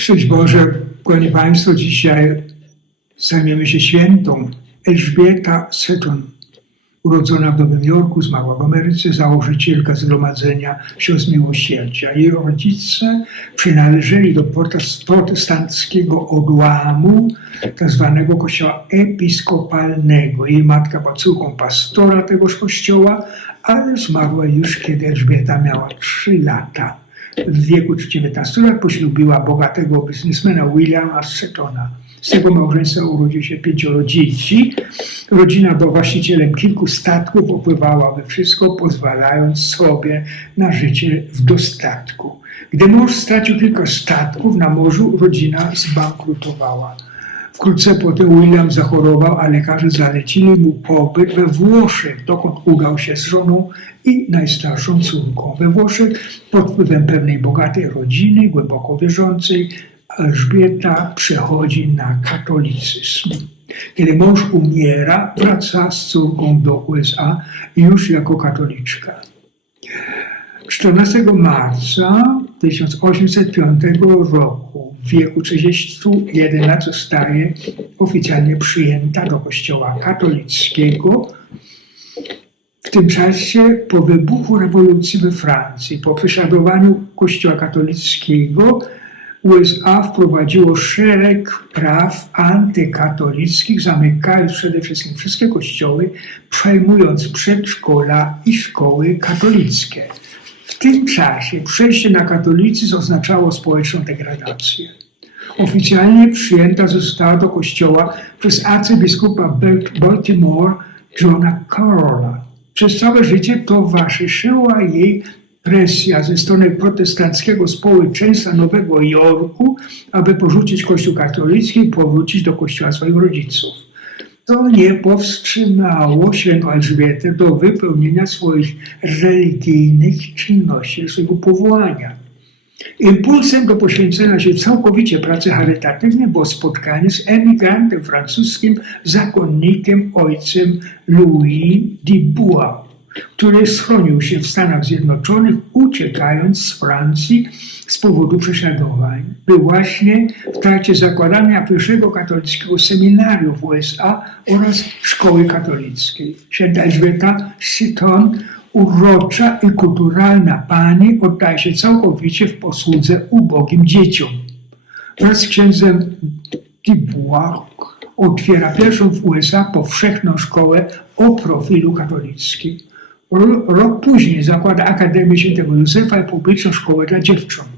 Szczęść Boże, kochani Państwo, dzisiaj zajmiemy się świętą Elżbieta Seton, urodzona w Nowym Jorku, zmarła w Ameryce, założycielka Zgromadzenia Sióstr Miłosierdzia. Jej rodzice przynależeli do protestanckiego odłamu tzw. kościoła episkopalnego. Jej matka była córką pastora tegoż kościoła, ale zmarła już kiedy Elżbieta miała 3 lata. W wieku 19 lat poślubiła bogatego biznesmena Williama Setona. Z tego małżeństwa urodziło się pięcioro dzieci. Rodzina była właścicielem kilku statków, opływała we wszystko, pozwalając sobie na życie w dostatku. Gdy mąż stracił kilka statków na morzu, rodzina zbankrutowała. Wkrótce potem William zachorował, a lekarze zalecili mu pobyt we Włoszech, dokąd udał się z żoną i najstarszą córką. We Włoszech pod wpływem pewnej bogatej rodziny, głęboko wierzącej, Elżbieta przechodzi na katolicyzm. Kiedy mąż umiera, wraca z córką do USA już jako katoliczka. 14 marca 1805 roku w wieku 31 lat zostaje oficjalnie przyjęta do kościoła katolickiego. W tym czasie po wybuchu rewolucji we Francji, po prześladowaniu kościoła katolickiego, USA wprowadziło szereg praw antykatolickich, zamykając przede wszystkim wszystkie kościoły, przejmując przedszkola i szkoły katolickie. Tym czasie przejście na katolicyzm oznaczało społeczną degradację. Oficjalnie przyjęta została do kościoła przez arcybiskupa Baltimore Johna Carola. Przez całe życie towarzyszyła jej presja ze strony protestanckiego społeczeństwa Nowego Jorku, aby porzucić Kościół katolicki i powrócić do kościoła swoich rodziców. To nie powstrzymało świętą Elżbietę do wypełnienia swoich religijnych czynności, swojego powołania. Impulsem do poświęcenia się całkowicie pracy charytatywnej było spotkanie z emigrantem francuskim, zakonnikiem, ojcem Louis Dubois który schronił się w Stanach Zjednoczonych, uciekając z Francji z powodu prześladowań. Był właśnie w trakcie zakładania pierwszego katolickiego seminarium w USA oraz szkoły katolickiej. Święta Elżbieta Seton, urocza i kulturalna pani, oddaje się całkowicie w posłudze ubogim dzieciom. Wraz z księdzem Dubois otwiera pierwszą w USA powszechną szkołę o profilu katolickim. Rok później zakłada Akademię Świętego Józefa i publiczną szkołę dla dziewcząt.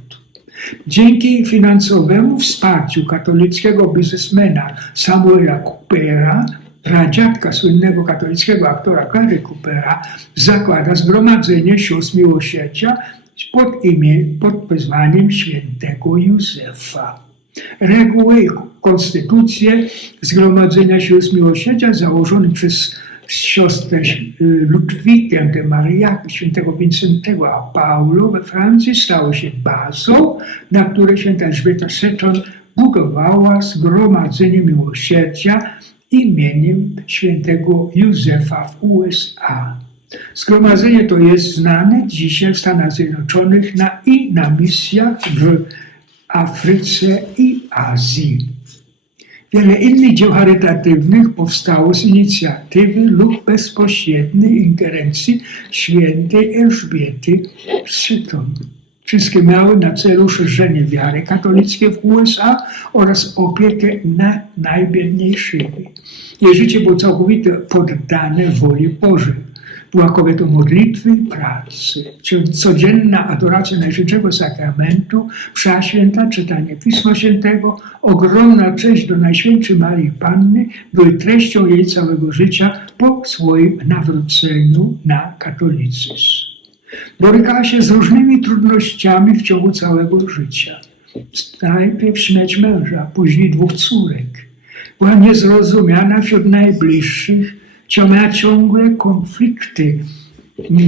Dzięki finansowemu wsparciu katolickiego biznesmena Samuela Coopera, pradziadka słynnego katolickiego aktora Gary Coopera, zakłada Zgromadzenie Sióstr Miłosierdzia pod imię, pod wezwaniem świętego Józefa. Reguły i konstytucje Zgromadzenia Sióstr Miłosierdzia założone przez siostrę Ludwigę de Mariakę, świętego Wincentego a Paulo we Francji stało się bazą, na której święta Elżbieta Seton budowała Zgromadzenie Miłosierdzia imieniem świętego Józefa w USA. Zgromadzenie to jest znane dzisiaj w Stanach Zjednoczonych na, i na misjach w Afryce i Azji. Wiele innych dzieł charytatywnych powstało z inicjatywy lub bezpośredniej ingerencji świętej Elżbiety Syton. Wszystkie miały na celu szerzenie wiary katolickiej w USA oraz opiekę nad najbiedniejszymi. Jej życie było całkowicie poddane woli Bożej. Była kobietą modlitwy i pracy. Codzienna adoracja Najświętszego Sakramentu, msza święta, czytanie Pisma Świętego, ogromna cześć do Najświętszej Marii Panny były treścią jej całego życia po swoim nawróceniu na katolicyzm. Borykała się z różnymi trudnościami w ciągu całego życia. Najpierw śmierć męża, później dwóch córek. Była niezrozumiana wśród najbliższych, miała ciągłe konflikty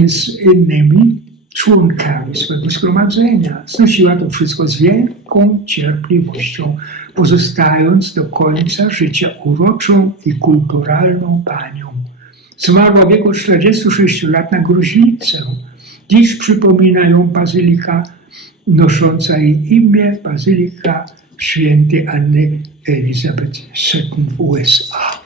z innymi członkami swojego zgromadzenia. Znosiła to wszystko z wielką cierpliwością, pozostając do końca życia uroczą i kulturalną panią. Zmarła w wieku 46 lat na gruźlicę. Dziś przypomina ją bazylika nosząca jej imię Bazylika Świętej Anny Elizabeth Seton w USA.